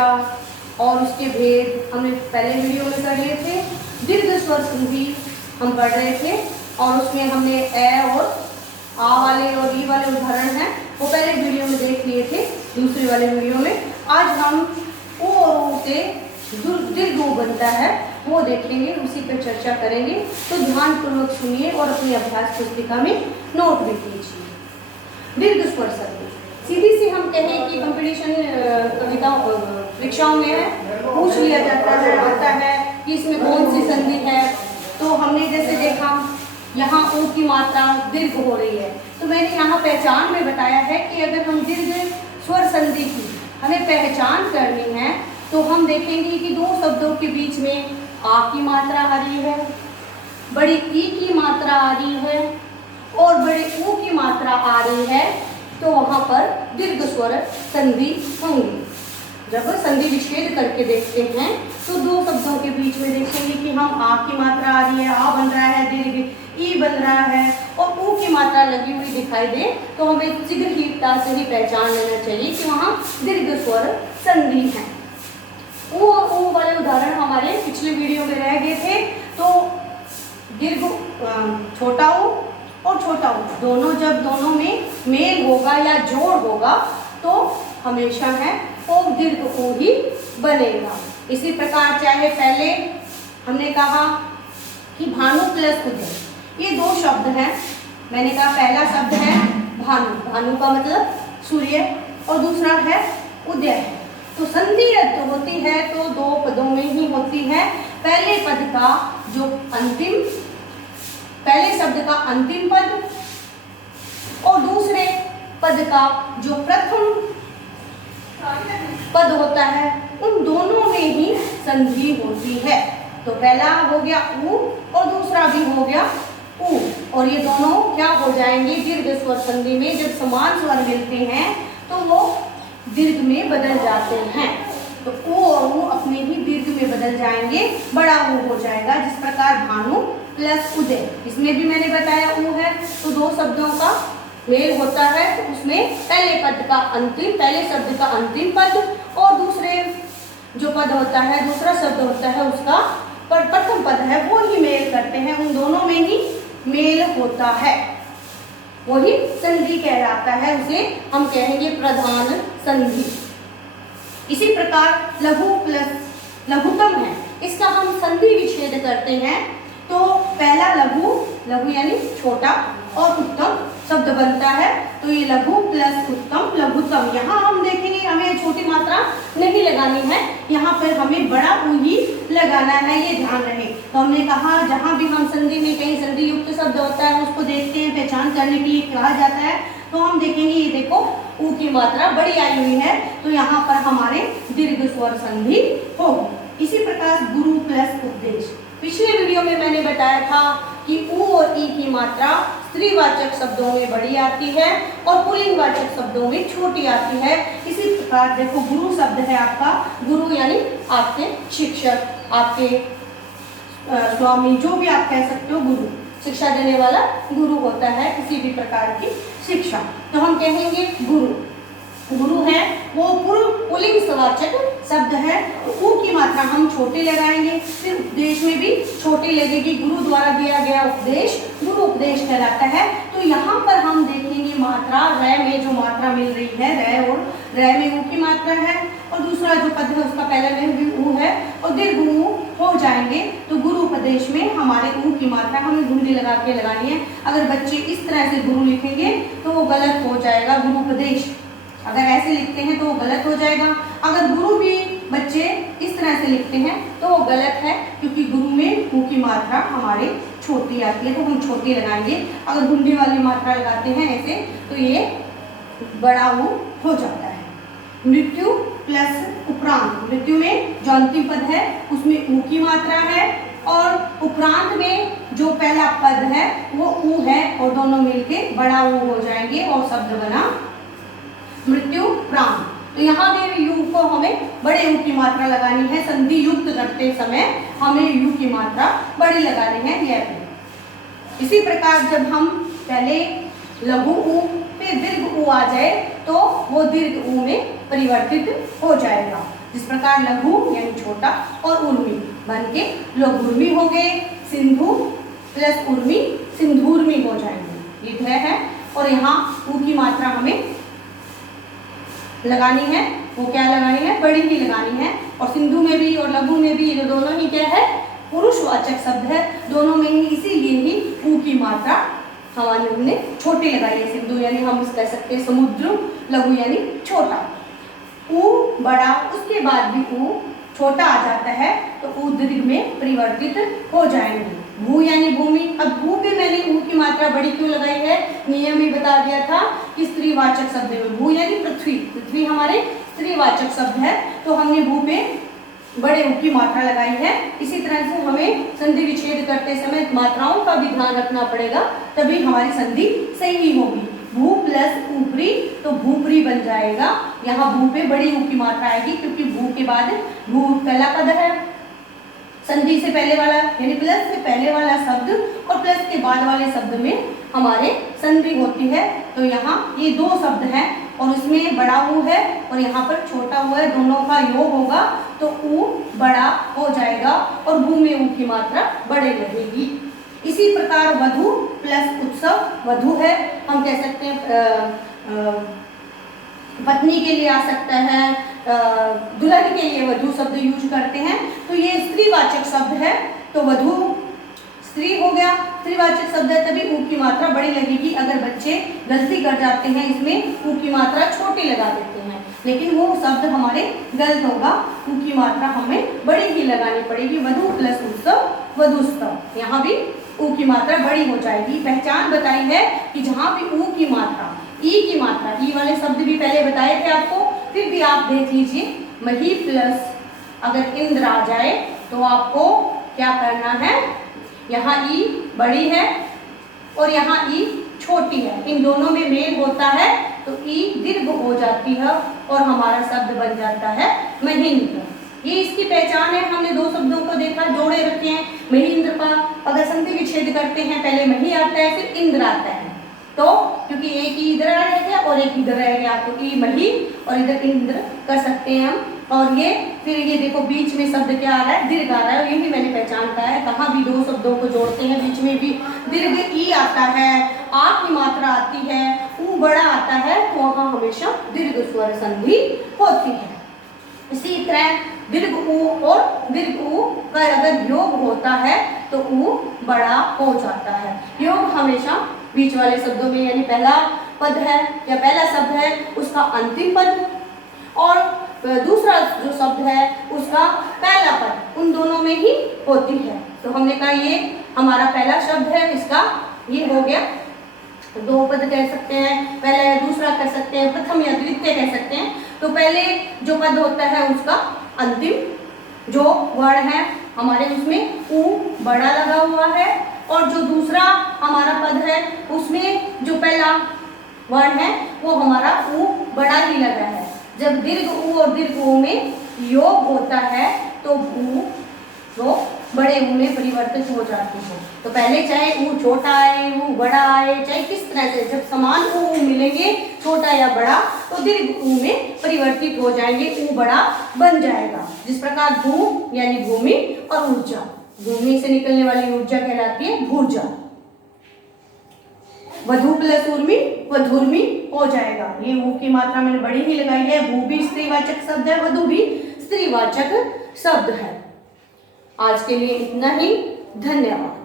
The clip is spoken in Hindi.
चर्चा और उसके भेद हमने पहले वीडियो में कर लिए थे। दीर्घ स्वर संधि हम पढ़ रहे थे और उसमें हमने ए और आ वाले और ई वाले उदाहरण हैं वो पहले वीडियो में देख लिए थे। दूसरे वाले वीडियो में आज हम ओ और ऊ से दीर्घ ऊ बनता है वो देखेंगे, उसी पर चर्चा करेंगे। तो ध्यानपूर्वक सुनिए और अपनी अभ्यास पुस्तिका में नोट भी कीजिए। दीर्घ स्वर संधि सीधी सी हम कहें कि कंपटीशन कविता परीक्षाओं में पूछ लिया जाता है, आता है कि इसमें कौन सी संधि है। तो हमने जैसे देखा यहाँ ऊ की मात्रा दीर्घ हो रही है, तो मैंने यहाँ पहचान में बताया है कि अगर हम दीर्घ स्वर संधि की हमें पहचान करनी है तो हम देखेंगे कि दो शब्दों के बीच में आ की मात्रा आ रही है, बड़ी ई की मात्रा आ रही है और बड़े ऊ की मात्रा आ रही है, तो वहाँ पर दीर्घ स्वर संधि होंगी। जब संधि विच्छेद करके देखते हैं तो दो शब्दों के बीच में देखेंगे कि हम आ की मात्रा आ रही है, आ बन रहा है दीर्घ, ई बन रहा है और ऊ की मात्रा लगी हुई दिखाई दे तो हमें शीघ्रता से ही पहचान लेना चाहिए कि वहाँ दीर्घ स्वर संधि है। ऊ और ऊ वाले उदाहरण हमारे पिछले वीडियो में रह गए थे। तो दीर्घ छोटा ऊ और छोटा ऊ दोनों जब दोनों में मेल होगा या जोड़ होगा तो हमेशा है और दीर्घ ऊ ही बनेगा। इसी प्रकार चाहे पहले हमने कहा कि भानु प्लस उदय, ये दो शब्द हैं। मैंने कहा पहला शब्द है भानु, भानु का मतलब सूर्य और दूसरा है उदय। तो संधि रद्द होती है तो दो पदों में ही होती है। पहले पद का जो अंतिम, पहले शब्द का अंतिम पद और दूसरे पद का जो प्रथम पद होता है उन दोनों में ही संधि होती है। तो पहला हो गया ऊ और दूसरा भी हो गया ऊ और ये दोनों क्या हो जाएंगे दीर्घ स्वर संधि में। जब समान स्वर मिलते हैं तो वो दीर्घ में बदल जाते हैं। तो ऊ और ऊ अपने ही दीर्घ में बदल जाएंगे, बड़ा ऊ हो जाएगा। जिस प्रकार भानु प्लस उदय, इसमें भी मैंने बताया ऊ है तो दो शब्दों का मेल होता है तो उसमें पहले पद का अंतिम, पहले शब्द का अंतिम पद और दूसरे जो पद होता है, दूसरा शब्द होता है उसका प्रथम पद है वो ही मेल करते हैं, उन दोनों में ही मेल होता है, वही संधि कहलाता है। उसे हम कहेंगे प्रधान संधि। इसी प्रकार लघु प्लस लघुतम है, इसका हम संधि विच्छेद करते हैं तो पहला लघु, लघु यानी छोटा और उत्तम शब्द बनता है। तो ये लघु प्लस उत्तम लघुतम। यहाँ हम देखेंगे हमें छोटी मात्रा नहीं लगानी है, यहाँ पर हमें बड़ा ऊ ही लगाना है, ये ध्यान रहे। तो हमने कहा जहाँ भी हम संधि में कहीं संधि युक्त शब्द होता है उसको देखते हैं, पहचान करने के लिए कहा जाता है। तो हम देखेंगे ये देखो ऊ की मात्रा बड़ी आई हुई है तो यहाँ पर हमारे दीर्घ स्वर संधि होगी। इसी प्रकार गुरु प्लस उपदेश, पिछले वीडियो में मैंने बताया था कि ऊ और ई की मात्रा स्त्रीवाचक शब्दों में बड़ी आती है और पुल्लिंगवाचक शब्दों में छोटी आती है। इसी प्रकार देखो गुरु शब्द है आपका, गुरु यानी आपके शिक्षक, आपके स्वामी, जो भी आप कह सकते हो, गुरु शिक्षा देने वाला गुरु होता है किसी भी प्रकार की शिक्षा। तो हम कहेंगे गुरु, गुरु है वो पुल्लिंगवाचक शब्द है। तो ऊ की मात्रा हम छोटे लगाएंगे, फिर उपदेश में भी छोटी लगेगी। गुरु द्वारा दिया गया उपदेश गुरु उपदेश कहलाता है। तो यहाँ पर हम देखेंगे मात्रा रै में जो मात्रा मिल रही है, रै और रै में ऊ की मात्रा है और दूसरा जो पद है उसका पहला में भी ऊ है और दीर्घ ऊ हो जाएंगे। तो गुरु उपदेश में हमारे ऊ की मात्रा हमें घुंडी लगा के लगानी है। अगर बच्चे इस तरह से गुरु लिखेंगे तो वो गलत हो जाएगा, गुरु उपदेश अगर ऐसे लिखते हैं तो वो गलत हो जाएगा। अगर गुरु भी बच्चे इस तरह से लिखते हैं तो वो गलत है, क्योंकि गुरु में ऊ की मात्रा हमारे छोटी आती है तो हम छोटी लगाएंगे। अगर गुंडी वाली मात्रा लगाते हैं ऐसे तो ये बड़ा ऊ हो जाता है। मृत्यु प्लस उपरांत, मृत्यु में जो अंतिम पद है उसमें ऊ की मात्रा है और उपरांत में जो पहला पद है वो ऊ है और दोनों मिलके बड़ा ऊ हो जाएंगे और शब्द बना मृत्यु प्राण। तो यहाँ भी यू को हमें बड़े यू की मात्रा लगानी है। संधि युक्त करते समय हमें यू की मात्रा बड़ी लगानी है यह। इसी प्रकार जब हम पहले लघु ऊ पे दीर्घ ऊ आ जाए तो वो दीर्घ ऊ में परिवर्तित हो जाएगा। जिस प्रकार लघु यानी छोटा और उर्मी बन के लघुर्मी हो गए, सिंधु प्लस उर्मी सिंधुर्मी हो जाएंगे। ये ध है और यहाँ ऊ की मात्रा हमें लगानी है, वो क्या लगानी है, बड़ी ही लगानी है। और सिंधु में भी और लघु में भी ये दोनों ही क्या है, पुरुषवाचक शब्द है, दोनों में ही इसीलिए ही ऊ की मात्रा हमने छोटी लगाई है। सिंधु यानी हम कह सकते हैं समुद्र, लघु यानी छोटा, ऊ बड़ा, उसके बाद भी ऊ छोटा आ जाता है तो ऊ दीर्घ में परिवर्तित हो जाएंगे। भू यानी भूमि, अब भू पे मैंने ऊ की मात्रा बड़ी क्यों लगाई है, नियम भी बता दिया था कि स्त्रीवाचक शब्द में भू यानी पृथ्वी, पृथ्वी हमारे स्त्रीवाचक शब्द है तो हमने भू पे बड़े ऊ की मात्रा लगाई है। इसी तरह से हमें संधि विच्छेद करते समय मात्राओं का भी ध्यान रखना पड़ेगा, तभी हमारी संधि सही होगी। भू प्लस ऊपरी तो भूपरी बन जाएगा। यहाँ भू पे बड़ी ऊ की मात्रा आएगी क्योंकि भू के बाद भू पहला पद है, संधि से पहले वाला यानी प्लस से पहले वाला शब्द और प्लस के बाद वाले शब्द में हमारे संधि होती है। तो यहाँ ये दो शब्द हैं और उसमें बड़ा ऊ है और यहाँ पर छोटा ऊ है, दोनों का योग होगा तो ऊ बड़ा हो जाएगा और भू में ऊ की मात्रा बड़े लगेगी। इसी प्रकार वधु प्लस उत्सव, वधु है हम कह सकते हैं पत्नी के लिए आ सकता है, दुल्हन के लिए वधु शब्द यूज करते हैं तो ये स्त्रीवाचक शब्द है तो वधु स्त्री हो गया, स्त्रीवाचक शब्द है तभी ऊ की मात्रा बड़ी लगेगी। अगर बच्चे गलती कर जाते हैं इसमें ऊ की मात्रा छोटी लगा देते हैं लेकिन वो शब्द हमारे गलत होगा, ऊ की मात्रा हमें बड़ी ही लगानी पड़ेगी। वधु प्लस उत्सव वधुस्तव, यहाँ भी ऊ की मात्रा बड़ी हो जाएगी। पहचान बताई है कि जहाँ भी ऊ की मात्रा, ई की मात्रा, ई वाले शब्द भी पहले बताए थे आपको, फिर भी आप देख लीजिए मही प्लस अगर इंद्र आ जाए तो आपको क्या करना है, यहाँ ई बड़ी है और यहाँ ई छोटी है, इन दोनों में मेल होता है तो ई दीर्घ हो जाती है और हमारा शब्द बन जाता है महेंद्र। ये इसकी पहचान है। हमने दो शब्दों को देखा, जोड़े रखे हैं। महेंद्र का अगर संधि विच्छेद करते हैं पहले मही आता है फिर इंद्र आता है, तो क्योंकि एक ही इधर रह गया और एक इधर रह गया तो ई मही और इधर इंद्र कर सकते हैं हम। और ये फिर ये देखो बीच में शब्द क्या आ रहा है, दीर्घ आ रहा है, यही मैंने पहचान पाया है। कहाँ भी दो शब्दों को जोड़ते हैं बीच में भी दीर्घ ई आता है, आ की मात्रा आती है, ऊ बड़ा आता है तो वहाँ हमेशा दीर्घ स्वर संधि होती है। इसी तरह दीर्घ ऊ और दीर्घ ऊ का अगर योग होता है तो ऊ बड़ा हो जाता है। योग हमेशा बीच वाले शब्दों में यानी पहला पद है या पहला शब्द है उसका अंतिम पद और दूसरा जो शब्द है उसका पहला पद, उन दोनों में ही होती है। तो हमने कहा ये हमारा पहला शब्द है, इसका ये हो गया, दो पद कह सकते हैं, पहला या दूसरा कह सकते हैं, प्रथम या द्वितीय कह सकते हैं। तो पहले जो पद होता है उसका अंतिम जो वर्ण है हमारे उसमें ऊ बड़ा लगा हुआ है और जो दूसरा हमारा पद है उसमें जो पहला वर्ण है वो हमारा ऊ बड़ा ही लगा है। जब दीर्घ ऊ और दीर्घ ऊ में योग होता है तो ऊ तो बड़े ऊ में परिवर्तित हो जाती है। तो पहले चाहे ऊ छोटा आए, ऊ बड़ा आए, चाहे किस तरह से, जब समान ऊ मिलेंगे छोटा या बड़ा तो दीर्घ ऊ में परिवर्तित हो जाएंगे, ऊ बड़ा बन जाएगा। जिस प्रकार भू यानी भूमि और ऊर्जा, भूमि से निकलने वाली ऊर्जा कहलाती है भूर्जा। वधु प्लस उर्मी वधुर्मी हो जाएगा। ये ऊ की मात्रा मैंने बड़ी ही लगाई है। भू भी स्त्रीवाचक शब्द है, वधु भी स्त्रीवाचक शब्द है। आज के लिए इतना ही, धन्यवाद।